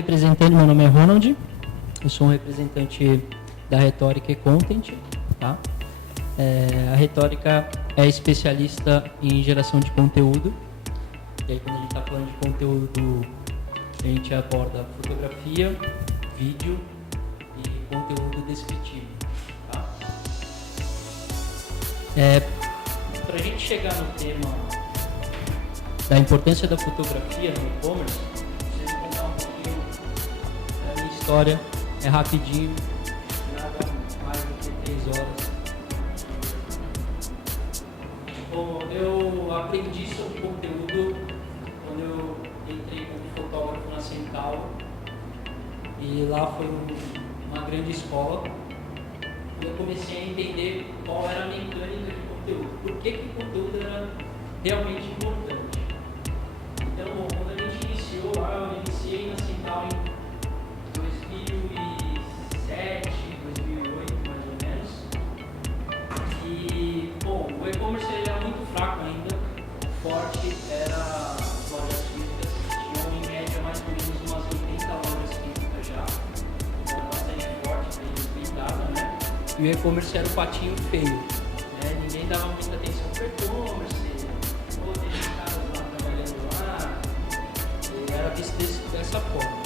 representante, meu nome é Ronald, eu sou um representante da Retórica e Content, tá? A Retórica é especialista em geração de conteúdo, e aí quando a gente está falando de conteúdo, a gente aborda fotografia, vídeo e conteúdo descritivo, tá? Para a gente chegar no tema da importância da fotografia no e-commerce, vocês vão contar um pouquinho da minha história, é rapidinho, nada mais do que 3 horas. Bom, eu aprendi sobre conteúdo quando eu entrei como fotógrafo na Centauro, e lá foi uma grande escola, e eu comecei a entender qual era a mecânica de conteúdo, por que o conteúdo era realmente importante. Então, quando a gente iniciou lá, eu iniciei na Centauro em 2007, 2008, mais ou menos. E, bom, o e-commerce era muito fraco ainda. O forte era as lojas físicas, tinham em média mais ou menos umas 80 lojas físicas já. Então, era bastante forte, bem respeitada, né? E o e-commerce era o patinho feio, né? Ninguém dava muita atenção para o e-commerce. Era visto dessa forma.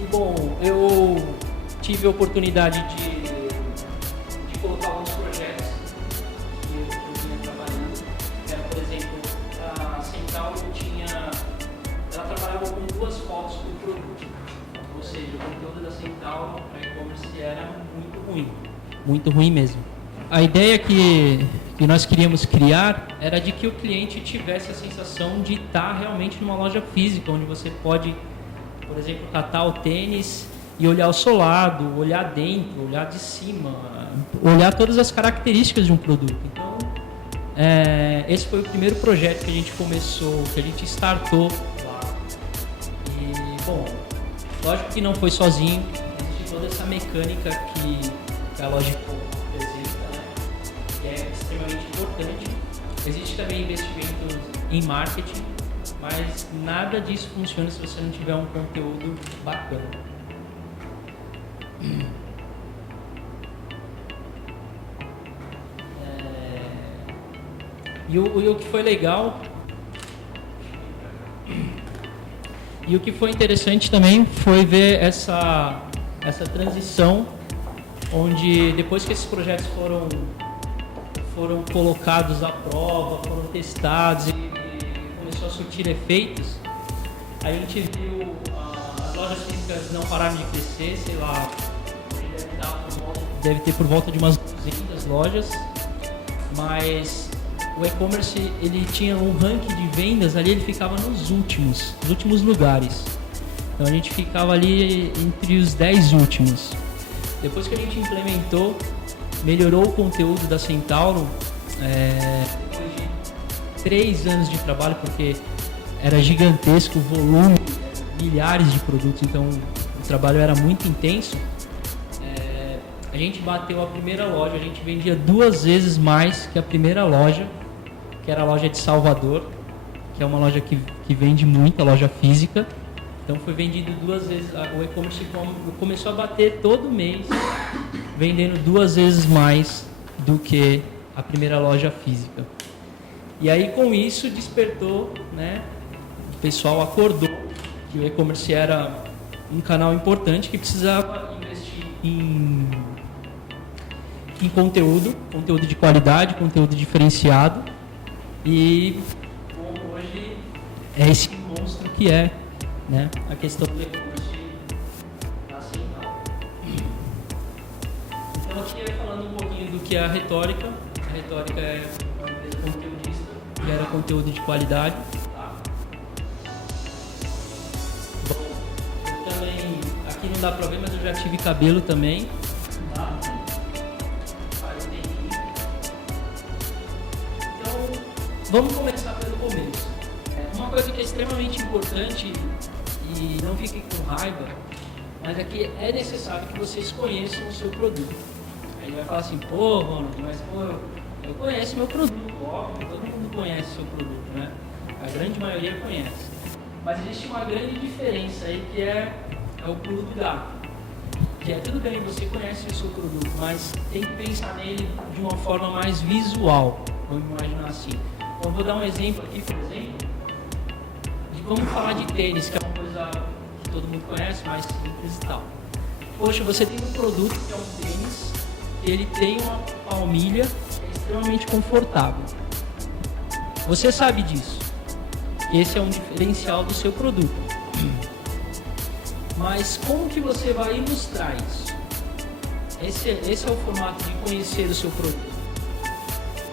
E bom, eu tive a oportunidade de colocar alguns projetos que eu vinha trabalhando. Era, por exemplo, a Centauro ela trabalhava com 2 fotos por produto. Ou seja, o conteúdo da Centauro para e-commerce era muito ruim mesmo. A ideia que nós queríamos criar era de que o cliente tivesse a sensação de estar realmente numa loja física, onde você pode, por exemplo, catar o tênis e olhar o solado, olhar dentro, olhar de cima, olhar todas as características de um produto. Então, esse foi o primeiro projeto que a gente começou, que a gente startou lá. E, bom, lógico que não foi sozinho, existe toda essa mecânica que a loja é extremamente importante. Existe também investimento em marketing, mas nada disso funciona se você não tiver um conteúdo bacana. E o que foi legal e o que foi interessante também foi ver essa transição, onde depois que esses projetos foram colocados à prova, foram testados e começou a surtir efeitos, a gente viu as lojas físicas não pararam de crescer, sei lá, deve ter por volta de umas 200 lojas, mas o e-commerce ele tinha um ranking de vendas ali, ele ficava nos últimos lugares. Então a gente ficava ali entre os 10 últimos. Depois que a gente implementou, melhorou o conteúdo da Centauro, depois de 3 anos de trabalho, porque era gigantesco o volume, milhares de produtos, então o trabalho era muito intenso. A gente bateu a primeira loja, a gente vendia 2 vezes mais que a primeira loja, que era a loja de Salvador, que é uma loja que vende muito, a loja física. Então foi vendido 2 vezes, o e-commerce começou a bater todo mês, vendendo 2 vezes mais do que a primeira loja física. E aí com isso despertou, né? O pessoal acordou que o e-commerce era um canal importante que precisava investir em conteúdo de qualidade, conteúdo diferenciado. E bom, hoje é esse monstro que é, né, a questão do e-commerce da Centauro. Então aqui falando um pouquinho do que é a Retórica. A Retórica é uma empresa conteudista, gera conteúdo de qualidade. Tá? Bom, eu também, aqui não dá pra ver, mas eu já tive cabelo também. Tá? Faz um tempinho. Então, vamos começar pelo começo. Uma coisa que é extremamente importante, e não fiquem com raiva, mas aqui é necessário que vocês conheçam o seu produto. Aí vai falar assim, pô, Ronald, mas pô, eu conheço meu produto, óbvio, todo mundo conhece o seu produto, né? A grande maioria conhece. Mas existe uma grande diferença aí que é o pulo do gato. Que é tudo bem, você conhece o seu produto, mas tem que pensar nele de uma forma mais visual, vamos imaginar assim. Então vou dar um exemplo aqui, por exemplo, de como falar de tênis, que é uma coisa que todo mundo conhece, mais simples e tal. Poxa, você tem um produto que é um tênis, que ele tem uma palmilha que é extremamente confortável. Você sabe disso. Esse é um diferencial do seu produto. Mas como que você vai ilustrar isso? Esse é o formato de conhecer o seu produto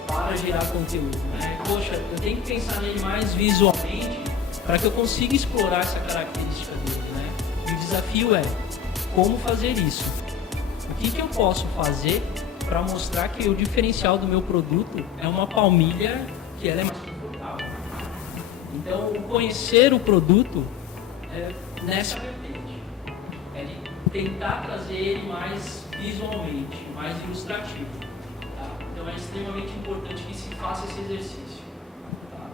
para gerar conteúdo, né? Poxa, eu tenho que pensar nele mais visualmente para que eu consiga explorar essa característica dele, né? E o desafio é como fazer isso. O que eu posso fazer para mostrar que o diferencial do meu produto é uma palmilha que ela é mais confortável. Então, conhecer o produto é nessa vertente. É de tentar trazer ele mais visualmente, mais ilustrativo. Tá? Então, é extremamente importante que se faça esse exercício. Tá?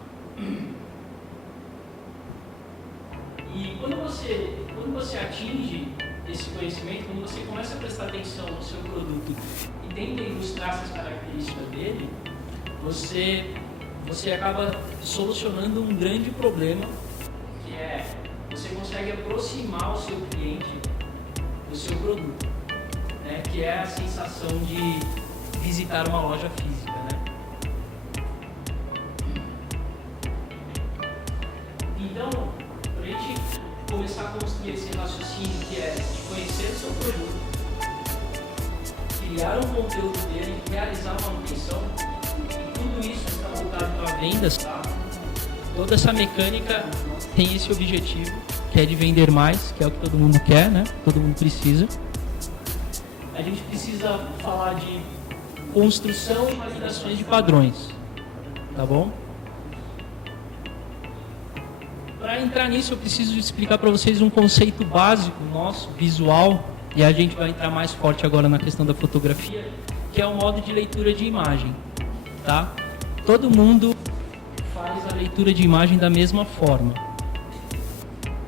E quando você atinge esse conhecimento, quando você começa a prestar atenção no seu produto e tenta ilustrar essas características dele, você acaba solucionando um grande problema, que é você consegue aproximar o seu cliente do seu produto, né? Que é a sensação de visitar uma loja física, né? Então, para a gente começar a construir esse raciocínio que é de conhecer o seu produto, criar um conteúdo dele, realizar uma manutenção, e tudo isso está voltado para vendas, tá? Toda essa mecânica tem esse objetivo, que é de vender mais, que é o que todo mundo quer, né? Todo mundo precisa. A gente precisa falar de construção e validações de padrões, tá bom? Para entrar nisso, eu preciso explicar para vocês um conceito básico nosso, visual, e a gente vai entrar mais forte agora na questão da fotografia, que é o modo de leitura de imagem, tá? Todo mundo faz a leitura de imagem da mesma forma.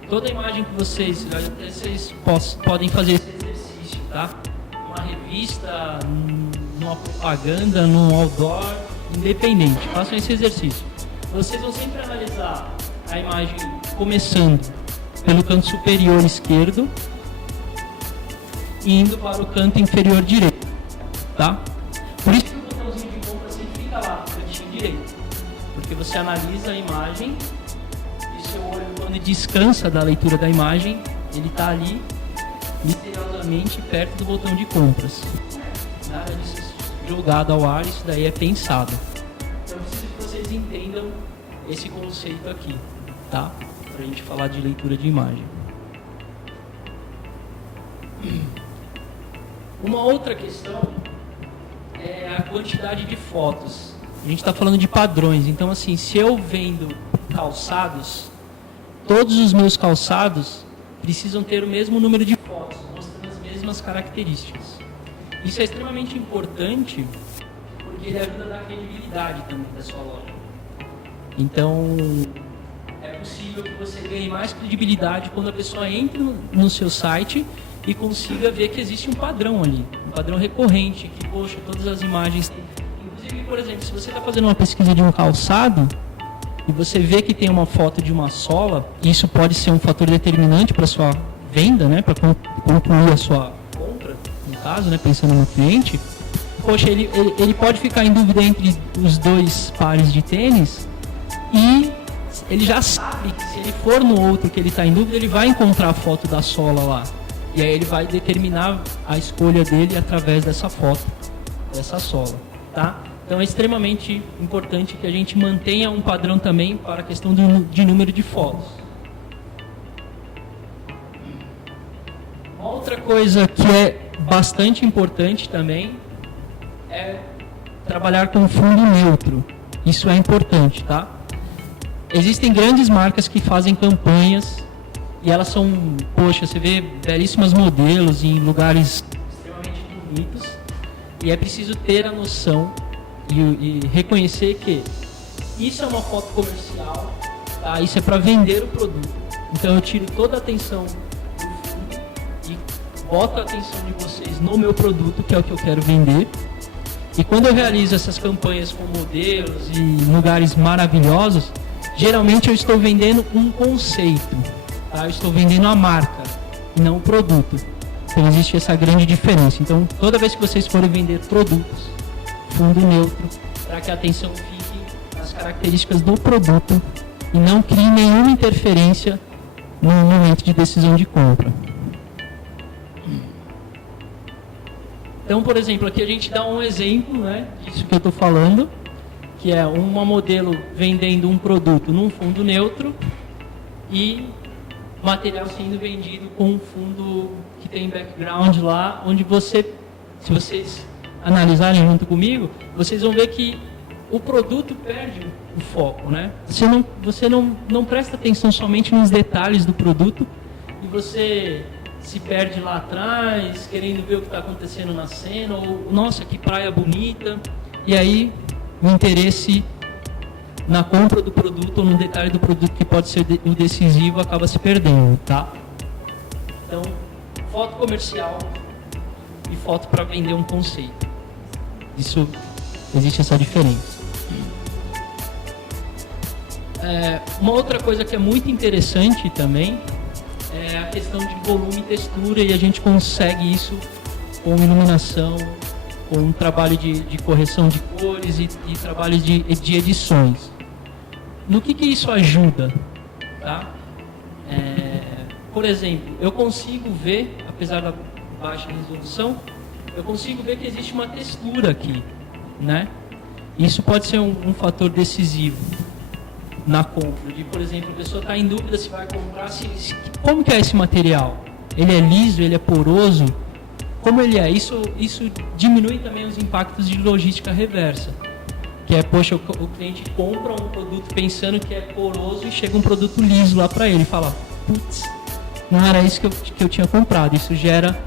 Toda imagem que vocês podem fazer esse exercício, tá? Numa revista, numa propaganda, num outdoor, independente, façam esse exercício. Vocês vão sempre analisar a imagem começando pelo canto superior esquerdo e indo para o canto inferior direito, tá? Por isso que o botãozinho de compra sempre fica lá, no cantinho direito, porque você analisa a imagem e seu olho, quando descansa da leitura da imagem, ele está ali misteriosamente perto do botão de compras. Nada disso jogado ao ar, isso daí é pensado. Então eu preciso que vocês entendam esse conceito aqui, tá? Para a gente falar de leitura de imagem. Uma outra questão é a quantidade de fotos. A gente está falando de padrões, então assim, se eu vendo calçados, todos os meus calçados precisam ter o mesmo número de fotos, mostrando as mesmas características. Isso é extremamente importante porque ele ajuda a dar credibilidade também da sua loja. Então, é possível que você ganhe mais credibilidade quando a pessoa entra no seu site e consiga ver que existe um padrão ali, um padrão recorrente, que, poxa, todas as imagens... Inclusive, por exemplo, se você está fazendo uma pesquisa de um calçado e você vê que tem uma foto de uma sola, isso pode ser um fator determinante para a sua venda, né, para concluir a sua compra, no caso, né, pensando no cliente, poxa, ele pode ficar em dúvida entre os dois pares de tênis e ele já sabe que se ele for no outro que ele está em dúvida, ele vai encontrar a foto da sola lá. E aí ele vai determinar a escolha dele através dessa foto, dessa sola, tá? Então é extremamente importante que a gente mantenha um padrão também para a questão de número de fotos. Uma outra coisa que é bastante importante também é trabalhar com fundo neutro. Isso é importante, tá? Existem grandes marcas que fazem campanhas e elas são, poxa, você vê belíssimos modelos em lugares extremamente bonitos e é preciso ter a noção e reconhecer que isso é uma foto comercial, tá? Isso é para vender o produto. Então eu tiro toda a atenção do fundo e boto a atenção de vocês no meu produto, que é o que eu quero vender. E quando eu realizo essas campanhas com modelos e lugares maravilhosos, geralmente eu estou vendendo um conceito, tá? Eu estou vendendo a marca, não o produto. Então existe essa grande diferença. Então toda vez que vocês forem vender produtos, fundo neutro, para que a atenção fique nas características do produto e não crie nenhuma interferência no momento de decisão de compra. Então, por exemplo, aqui a gente dá um exemplo, né, disso que eu estou falando, que é uma modelo vendendo um produto num fundo neutro e material sendo vendido com um fundo que tem background lá, onde se vocês analisarem junto comigo, vocês vão ver que o produto perde o foco, né? Você não presta atenção somente nos detalhes do produto e você se perde lá atrás, querendo ver o que está acontecendo na cena, ou, nossa, que praia bonita, e aí o interesse na compra do produto ou no detalhe do produto que pode ser o decisivo acaba se perdendo, tá? Então, foto comercial e foto para vender um conceito. Isso, existe essa diferença. Uma outra coisa que é muito interessante também é a questão de volume e textura, e a gente consegue isso com iluminação, com um trabalho de correção de cores e trabalhos de edições. No que isso ajuda? Tá? Por exemplo, eu consigo ver, apesar da baixa resolução, eu consigo ver que existe uma textura aqui, né? Isso pode ser um fator decisivo na compra. De, por exemplo, a pessoa está em dúvida se vai comprar, como que é esse material? Ele é liso, ele é poroso? Como ele é? Isso diminui também os impactos de logística reversa. Que é, poxa, o cliente compra um produto pensando que é poroso e chega um produto liso lá para ele e fala, putz, não era isso que eu tinha comprado. Isso gera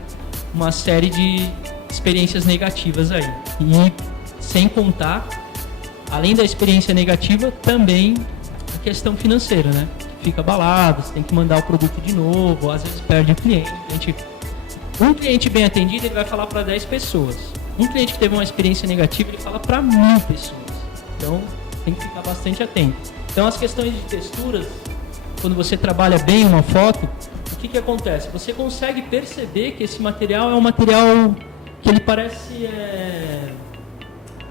uma série de experiências negativas aí. E sem contar, além da experiência negativa, também a questão financeira, né? Fica abalado, você tem que mandar o produto de novo, às vezes perde o cliente. Um cliente bem atendido, ele vai falar para 10 pessoas. Um cliente que teve uma experiência negativa, ele fala para 1000 pessoas. Então, tem que ficar bastante atento. Então, as questões de texturas, quando você trabalha bem uma foto, o que acontece? Você consegue perceber que esse material é um material que ele parece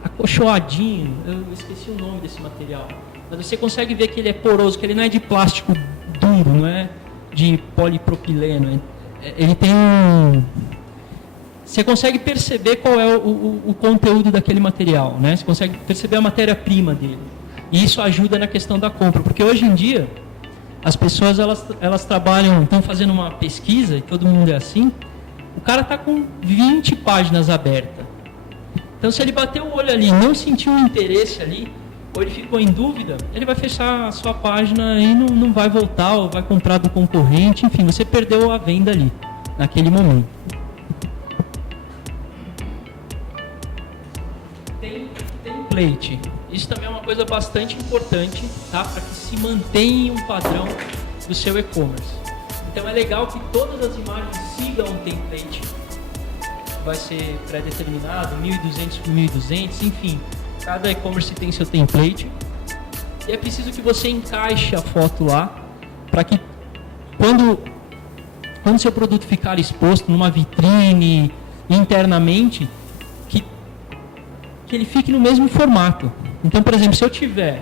acolchoadinho. Eu esqueci o nome desse material. Mas você consegue ver que ele é poroso, que ele não é de plástico duro, não é de polipropileno. Ele tem Você consegue perceber qual é o conteúdo daquele material, né? Você consegue perceber a matéria-prima dele. E isso ajuda na questão da compra, porque hoje em dia as pessoas elas trabalham, estão fazendo uma pesquisa, e todo mundo é assim, o cara está com 20 páginas abertas. Então, se ele bater o olho ali, não sentiu um interesse ali, ou ele ficou em dúvida, ele vai fechar a sua página e não vai voltar, ou vai comprar do concorrente, enfim, você perdeu a venda ali, naquele momento. Tem template. Isso também é uma coisa bastante importante, tá? Para que se mantenha um padrão do seu e-commerce. Então é legal que todas as imagens sigam um template. Vai ser pré-determinado, 1.200 por 1.200, enfim. Cada e-commerce tem seu template. E é preciso que você encaixe a foto lá, para que quando seu produto ficar exposto numa vitrine, internamente, que ele fique no mesmo formato. Então, por exemplo, se eu tiver,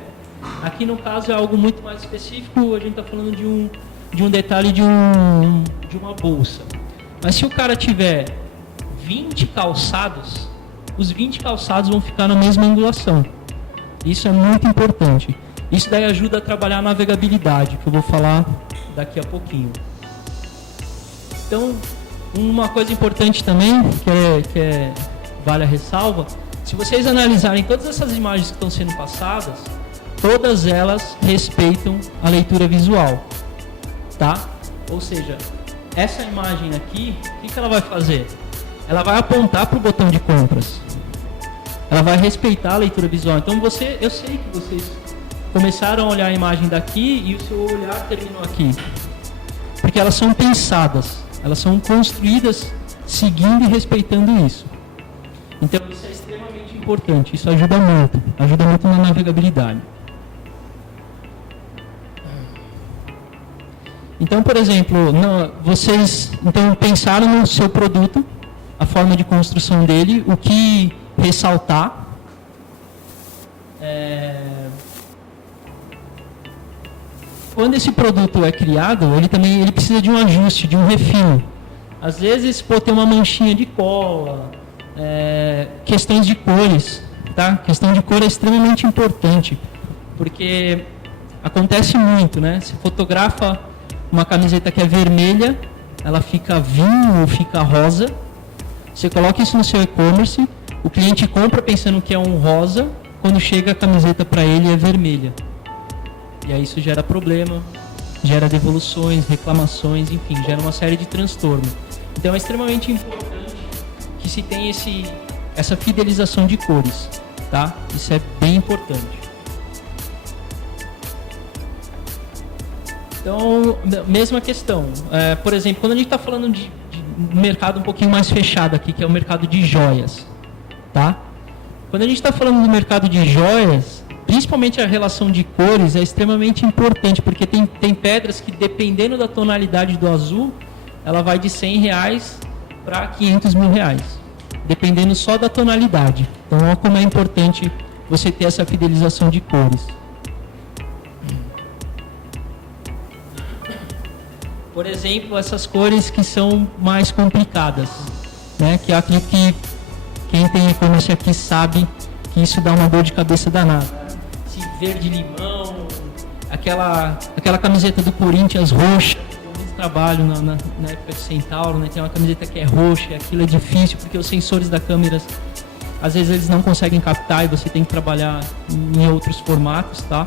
aqui no caso é algo muito mais específico, a gente está falando de um detalhe de uma bolsa. Mas se o cara tiver 20 calçados, os 20 calçados vão ficar na mesma angulação. Isso é muito importante. Isso daí ajuda a trabalhar a navegabilidade, que eu vou falar daqui a pouquinho. Então, uma coisa importante também, que vale a ressalva, se vocês analisarem todas essas imagens que estão sendo passadas, todas elas respeitam a leitura visual, tá? Ou seja, essa imagem aqui, o que ela vai fazer? Ela vai apontar para o botão de compras. Ela vai respeitar a leitura visual. Então eu sei que vocês começaram a olhar a imagem daqui e o seu olhar terminou aqui. porque elas são pensadas, elas são construídas seguindo e respeitando isso. Então isso é extremamente importante, isso ajuda muito na navegabilidade. Então, por exemplo, vocês então pensaram no seu produto, a forma de construção dele, o que ressaltar. Quando esse produto é criado, ele precisa de um ajuste, de um refino. Às vezes, tem uma manchinha de cola, questões de cores, tá? Questão de cor é extremamente importante, porque acontece muito, né? Você fotografa uma camiseta que é vermelha, ela fica vinho ou fica rosa. Você coloca isso no seu e-commerce, o cliente compra pensando que é um rosa, quando chega a camiseta para ele é vermelha. E aí isso gera problema, gera devoluções, reclamações, enfim, gera uma série de transtornos. Então é extremamente importante que se tenha essa fidelização de cores, tá? Isso é bem importante. Então, mesma questão. Por exemplo, quando a gente está falando de um mercado um pouquinho mais fechado aqui, que é o mercado de joias, tá? Quando a gente está falando do mercado de joias, principalmente a relação de cores é extremamente importante, porque tem pedras que, dependendo da tonalidade do azul, ela vai de R$100 para R$500.000, dependendo só da tonalidade. Então, olha como é importante você ter essa fidelização de cores. Por exemplo, essas cores que são mais complicadas, né? Que é aquilo que quem tem e-commerce aqui sabe que isso dá uma dor de cabeça danada. Esse verde-limão, aquela camiseta do Corinthians roxa, tem muito trabalho na época de Centauro, né? Tem uma camiseta que é roxa, aquilo é difícil porque os sensores da câmera, às vezes eles não conseguem captar e você tem que trabalhar em outros formatos, tá?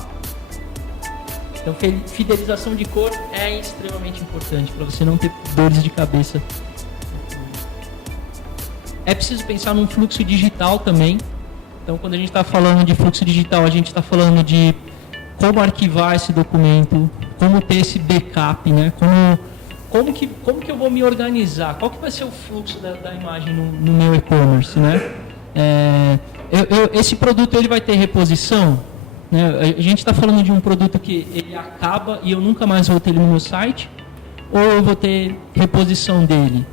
Então, fidelização de cor é extremamente importante para você não ter dores de cabeça. É preciso pensar num fluxo digital também. Então, quando a gente está falando de fluxo digital, a gente está falando de como arquivar esse documento, como ter esse backup, né? Como que eu vou me organizar? Qual que vai ser o fluxo da imagem no meu e-commerce, né? Esse produto ele vai ter reposição? Né? A gente está falando de um produto que ele acaba e eu nunca mais vou ter ele no meu site, ou eu vou ter reposição dele,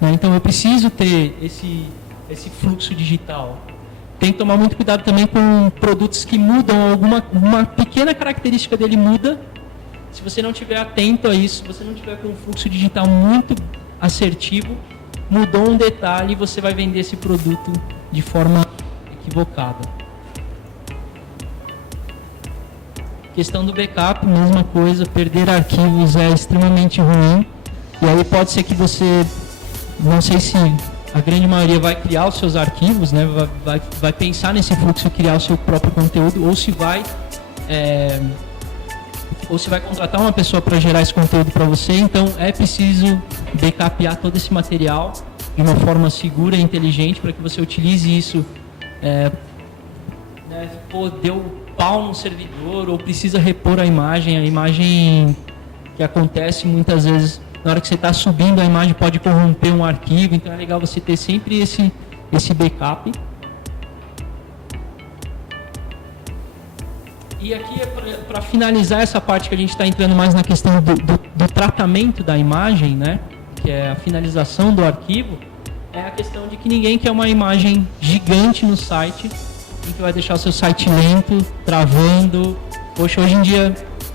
né? Então eu preciso ter esse fluxo digital. Tem que tomar muito cuidado também com produtos que mudam, uma pequena característica dele muda. Se você não estiver atento a isso, se você não tiver com um fluxo digital muito assertivo, mudou um detalhe e você vai vender esse produto de forma equivocada. Questão do backup, mesma coisa, perder arquivos é extremamente ruim. E aí pode ser que você, não sei se a grande maioria vai criar os seus arquivos, né? Vai pensar nesse fluxo e criar o seu próprio conteúdo, ou se vai contratar uma pessoa para gerar esse conteúdo para você. Então é preciso backupear todo esse material de uma forma segura e inteligente para que você utilize isso. Deu pau no servidor ou precisa repor a imagem que acontece muitas vezes na hora que você está subindo a imagem pode corromper um arquivo, então é legal você ter sempre esse backup. E aqui é para finalizar essa parte que a gente está entrando mais na questão do tratamento da imagem, né? Que é a finalização do arquivo, é a questão de que ninguém quer uma imagem gigante no site que vai deixar o seu site lento, travando. Poxa, hoje em dia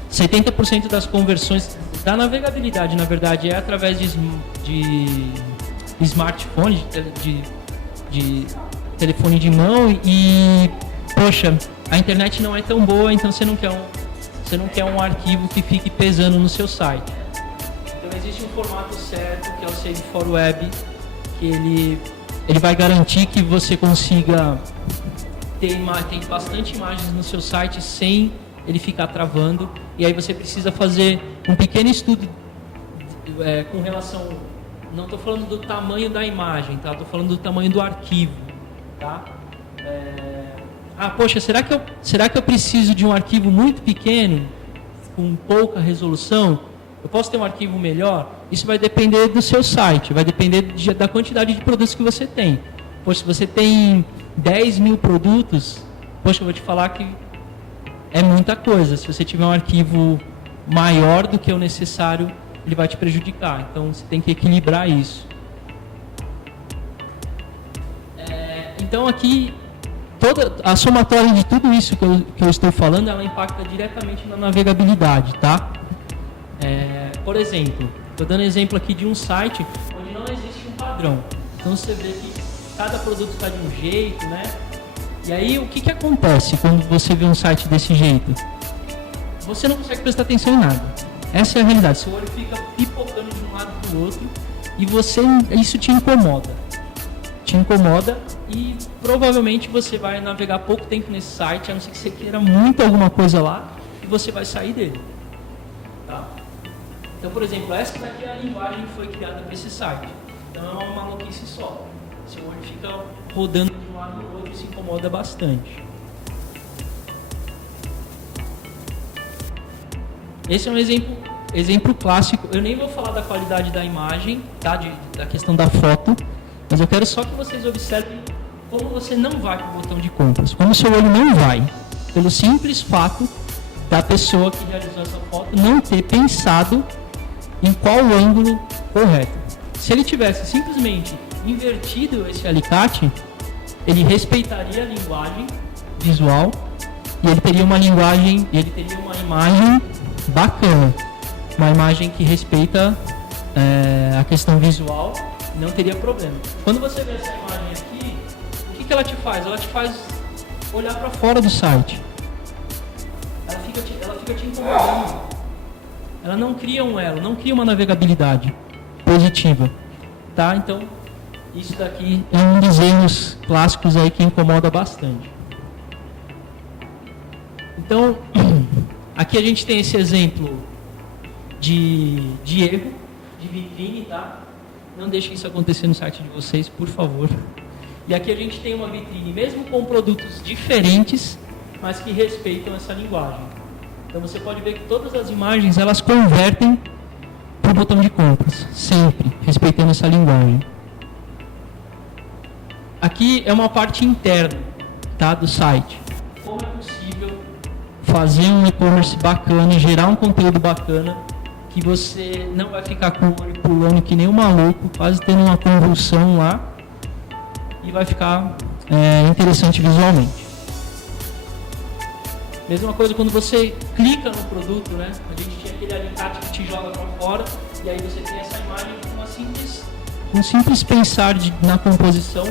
70% das conversões da navegabilidade, na verdade, é através de smartphone, de telefone de mão e, poxa, a internet não é tão boa, então você não quer um arquivo que fique pesando no seu site. Então existe um formato certo, que é o Save for Web, que ele vai garantir que você consiga tem bastante imagens no seu site sem ele ficar travando, e aí você precisa fazer um pequeno estudo com relação, não estou falando do tamanho da imagem, tá? Estou falando do tamanho do arquivo, tá? Poxa, será que eu preciso de um arquivo muito pequeno, com pouca resolução? Eu posso ter um arquivo melhor? Isso vai depender do seu site, vai depender da quantidade de produtos que você tem. Poxa, se você tem 10 mil produtos, poxa, eu vou te falar que é muita coisa. Se você tiver um arquivo maior do que o necessário, ele vai te prejudicar. Então, você tem que equilibrar isso. Então, aqui, toda a somatória de tudo isso que eu estou falando, ela impacta diretamente na navegabilidade, tá? Por exemplo, estou dando exemplo aqui de um site onde não existe um padrão. Então, você vê que cada produto está de um jeito, né? E aí, o que acontece quando você vê um site desse jeito? Você não consegue prestar atenção em nada. Essa é a realidade. Seu olho fica pipocando de um lado para o outro e isso te incomoda. Te incomoda e provavelmente você vai navegar pouco tempo nesse site, a não ser que você queira muito alguma coisa lá, e você vai sair dele. Tá? Então, por exemplo, essa daqui é a linguagem que foi criada para esse site. Então é uma maluquice só. Seu olho fica rodando de um lado para o outro e se incomoda bastante. Esse é um exemplo clássico. Eu nem vou falar da qualidade da imagem, tá? Da questão da foto, mas eu quero só que vocês observem como você não vai para o botão de compras. Como o seu olho não vai, pelo simples fato da pessoa que realizou essa foto não ter pensado em qual o ângulo correto. Se ele tivesse simplesmente invertido esse alicate, ele respeitaria a linguagem visual e ele teria uma imagem bacana, uma imagem que respeita a questão visual, não teria problema. Quando você vê essa imagem aqui, o que ela te faz? Ela te faz olhar para fora do site. Ela fica te incomodando. Ela não cria um elo, não cria uma navegabilidade positiva, tá? Então, isso daqui é um dos erros clássicos aí que incomoda bastante. Então, aqui a gente tem esse exemplo de erro, de vitrine, tá? Não deixe isso acontecer no site de vocês, por favor. E aqui a gente tem uma vitrine, mesmo com produtos diferentes, mas que respeitam essa linguagem. Então você pode ver que todas as imagens, elas convertem para o botão de compras, sempre respeitando essa linguagem. Aqui é uma parte interna, tá, do site. Como é possível fazer um e-commerce bacana, gerar um conteúdo bacana, que você não vai ficar com o olho pulando que nem um maluco, quase tendo uma convulsão lá, e vai ficar interessante visualmente. Mesma coisa quando você clica no produto, né? A gente tinha aquele alicate que te joga para fora, e aí você tem essa imagem com um simples pensar na composição,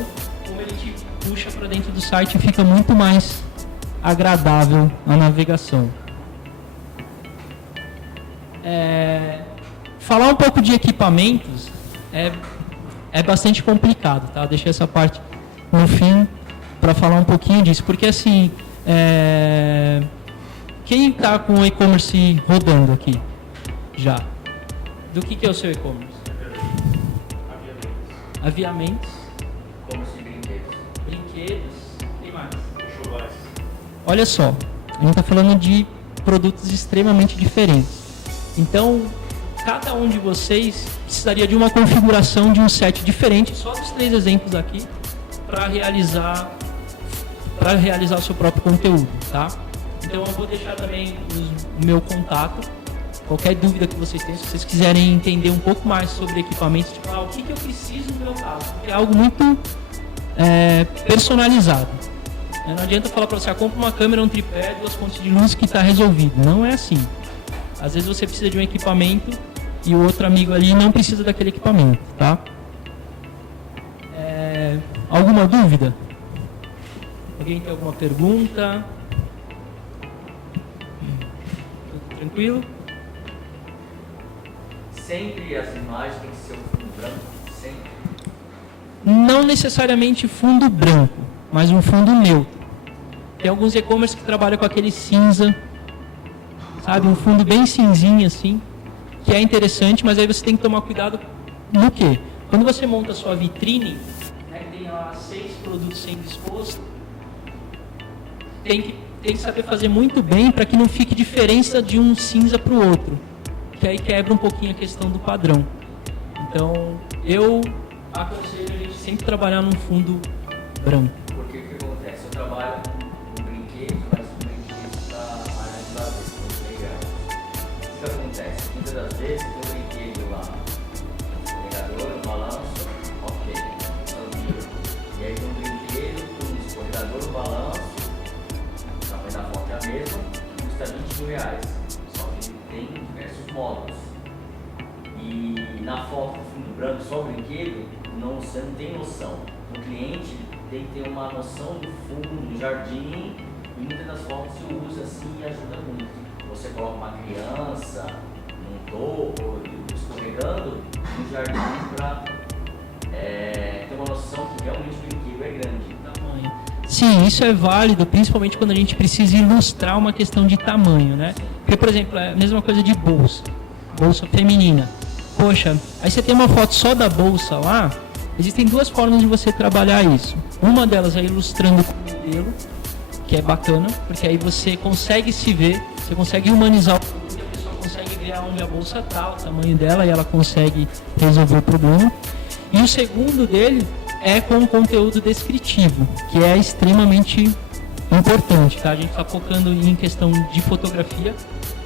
como ele te puxa para dentro do site e fica muito mais agradável a navegação. Falar um pouco de equipamentos é bastante complicado, tá? Deixei essa parte no fim para falar um pouquinho disso, porque assim, quem está com o e-commerce rodando aqui já? Do que é o seu e-commerce? Aviamentos. E-commerce de brinquedos. Brinquedos. O que mais? Enxovais. Olha só, a gente está falando de produtos extremamente diferentes. Então, cada um de vocês precisaria de uma configuração de um set diferente, só dos 3 exemplos aqui, para realizar o seu próprio conteúdo, tá? Então eu vou deixar também o meu contato. Qualquer dúvida que vocês tenham, se vocês quiserem entender um pouco mais sobre equipamentos, tipo, o que eu preciso no meu caso, porque é algo muito personalizado. Não adianta falar para você, compra uma câmera, um tripé, 2 pontes de luz que está resolvido. Não é assim. Às vezes você precisa de um equipamento e o outro amigo ali não precisa daquele equipamento, tá? Alguma dúvida? Alguém tem alguma pergunta? Tudo tranquilo? Sempre as imagens têm que ser um fundo branco? Sempre? Não necessariamente fundo branco, mas um fundo neutro. Tem alguns e-commerce que trabalham com aquele cinza, sabe? Um fundo bem cinzinho assim, que é interessante, mas aí você tem que tomar cuidado no quê? Quando você monta a sua vitrine, né, tem lá 6 produtos sendo expostos, tem que saber fazer muito bem para que não fique diferença de um cinza para o outro. que aí quebra um pouquinho a questão do padrão. Então, eu aconselho a gente sempre trabalhar num fundo branco. Porque o que acontece? Eu trabalho com brinquedos, mas com brinquedos da área de lazer, que são bem grandes. O que acontece? Muitas das vezes tem um brinquedo lá, escorregador, um balanço, ok, tranquilo. E aí tem um brinquedo com um escorregador, um balanço, o tamanho da foto é a mesma, custa R$20.000. Só que tem diversos módulos. E na foto do fundo branco, só o brinquedo, você não tem noção. O cliente tem que ter uma noção do fundo, do jardim, e muitas das fotos se usa assim e ajuda muito. Você coloca uma criança num topo, escorregando no jardim para ter uma noção que realmente o brinquedo é grande. Tamanho. Sim, isso é válido, principalmente quando a gente precisa ilustrar uma questão de tamanho, né? Porque, por exemplo, é a mesma coisa de bolsa feminina. Poxa, aí você tem uma foto só da bolsa lá, existem duas formas de você trabalhar isso. Uma delas é ilustrando com o modelo, que é bacana, porque aí você consegue se ver, você consegue humanizar o produto, a pessoa consegue ver aonde a bolsa está, o tamanho dela, e ela consegue resolver o problema. E o segundo dele é com o conteúdo descritivo, que é extremamente importante, tá? A gente está focando em questão de fotografia,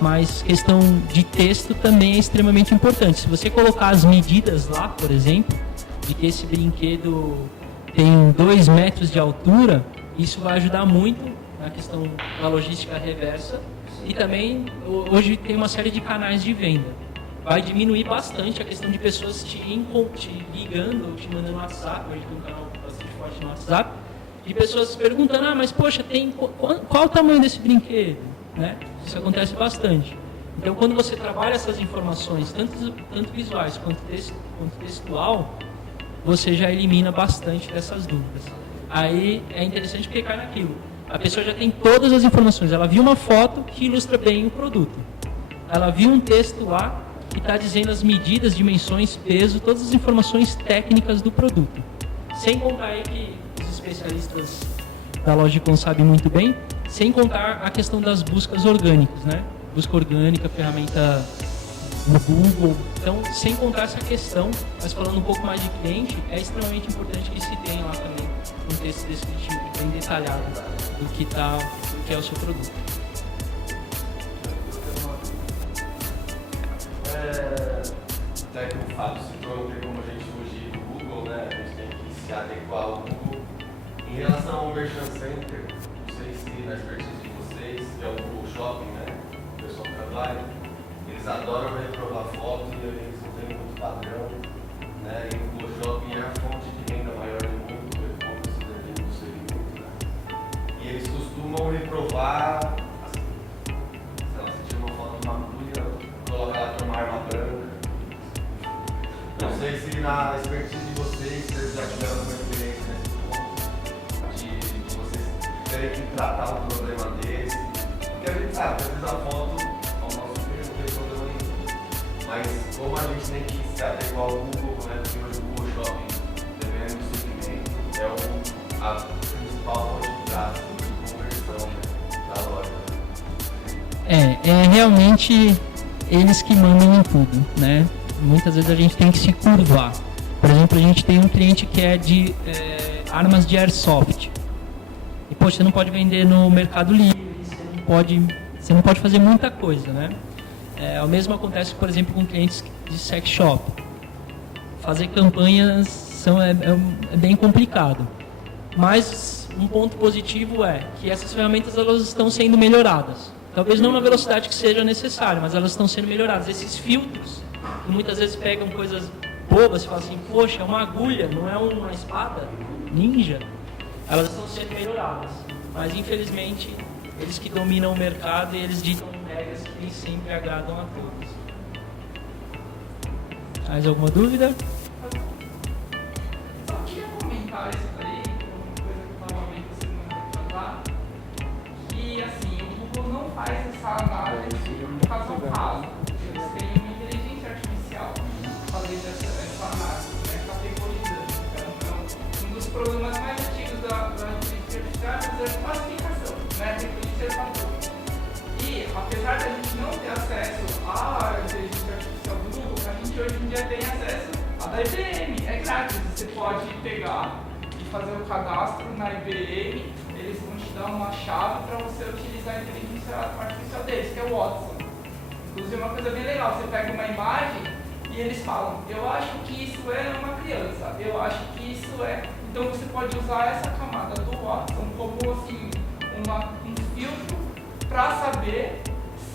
mas questão de texto também é extremamente importante. Se você colocar as medidas lá, por exemplo, de que esse brinquedo tem 2 metros de altura, isso vai ajudar muito na questão da logística reversa. E também, hoje tem uma série de canais de venda. Vai diminuir bastante a questão de pessoas te ligando ou te mandando no WhatsApp. Hoje tem um canal bastante forte no WhatsApp, de pessoas perguntando, mas poxa, qual o tamanho desse brinquedo? Né? Isso acontece bastante. Então, quando você trabalha essas informações, tanto visuais quanto textual, você já elimina bastante dessas dúvidas. Aí é interessante porque cai naquilo. A pessoa já tem todas as informações. Ela viu uma foto que ilustra bem o produto. Ela viu um texto lá que está dizendo as medidas, dimensões, peso, todas as informações técnicas do produto. Sem contar aí que os especialistas da Logicon sabem muito bem, sem contar a questão das buscas orgânicas, né? Busca orgânica, ferramenta no Google. Então, sem contar essa questão, mas falando um pouco mais de cliente, é extremamente importante que se tenha lá também um texto descritivo bem detalhado do que é o seu produto. Até que o Fábio citou, não tem como a gente fugir do Google, né? A gente tem que se adequar ao Google. Em relação ao Merchant Center, não sei se na expertise de vocês, que é o Google Shopping, né? O pessoal que trabalha, eles adoram reprovar foto e eles não têm muito padrão, né? E o Google Shopping é a fonte de renda maior do mundo, do e-commerce dentro do segmento, né? E eles costumam reprovar, assim, sei lá, se tira uma foto de uma agulha, coloca lá que é uma arma branca. Não sei se na expertise de vocês, vocês já tiveram alguma experiência nesse ponto, de vocês terem que tratar um problema desse. Porque a gente sabe, às vezes a foto, ao nosso filho, não tem problema nenhum. Mas como a gente tem que se adequar ao Google, né? Porque hoje o Google Shopping, dependendo do segmento, é a principal fonte de gasto de conversão, né, da loja. É realmente eles que mandam em tudo, né? Muitas vezes a gente tem que se curvar. Por exemplo, a gente tem um cliente que é de armas de airsoft. E, poxa, você não pode vender no Mercado Livre, você não pode fazer muita coisa, né? O mesmo acontece, por exemplo, com clientes de sex shop. Fazer campanhas é bem complicado. Mas um ponto positivo é que essas ferramentas elas estão sendo melhoradas. Talvez não na velocidade que seja necessária, mas elas estão sendo melhoradas. Esses filtros, que muitas vezes pegam coisas bobas, você fala assim, poxa, é uma agulha, não é uma espada ninja, elas estão sendo melhoradas. Mas infelizmente, eles que dominam o mercado, eles ditam regras que nem sempre agradam a todos. Mais alguma dúvida? Só queria comentar isso daí, uma coisa que eu estava vendo semana passada, que assim, o Google não faz essa análise caso a caso. Eles têm uma inteligência artificial para fazer essa análise, né, categorizando. Então, um dos problemas mais antigos da inteligência artificial é a classificação, né, reconhecer padrões. E apesar de a gente não ter acesso à inteligência da IBM, é grátis. Você pode pegar e fazer o cadastro na IBM, eles vão te dar uma chave para você utilizar a inteligência artificial deles, que é o Watson. Inclusive, uma coisa bem legal, você pega uma imagem e eles falam, eu acho que isso é uma criança, eu acho que isso é... Então você pode usar essa camada do Watson como assim, um filtro para saber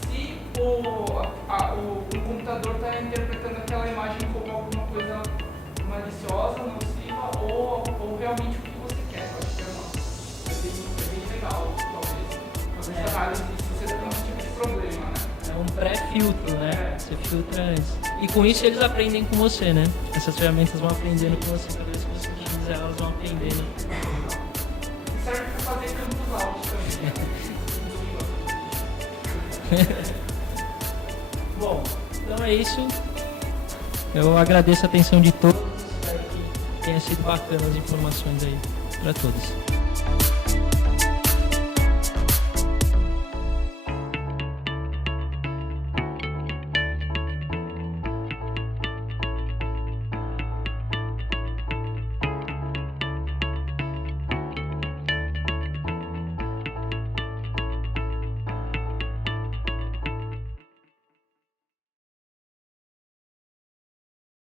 se o computador está interpretando aquela imagem como alguma coisa maliciosa, nociva ou realmente o que você quer. Eu acho que é bem legal, talvez, fazer essa análise se você tem esse tipo de problema, né? É um pré-filtro, né? Você filtra antes. E com isso eles aprendem com você, né? Essas ferramentas vão aprendendo com você. Cada vez que você utiliza, elas vão aprendendo. E serve para fazer campos altos também. Bom, então é isso. Eu agradeço a atenção de todos. Espero que tenha sido bacana as informações aí para todos.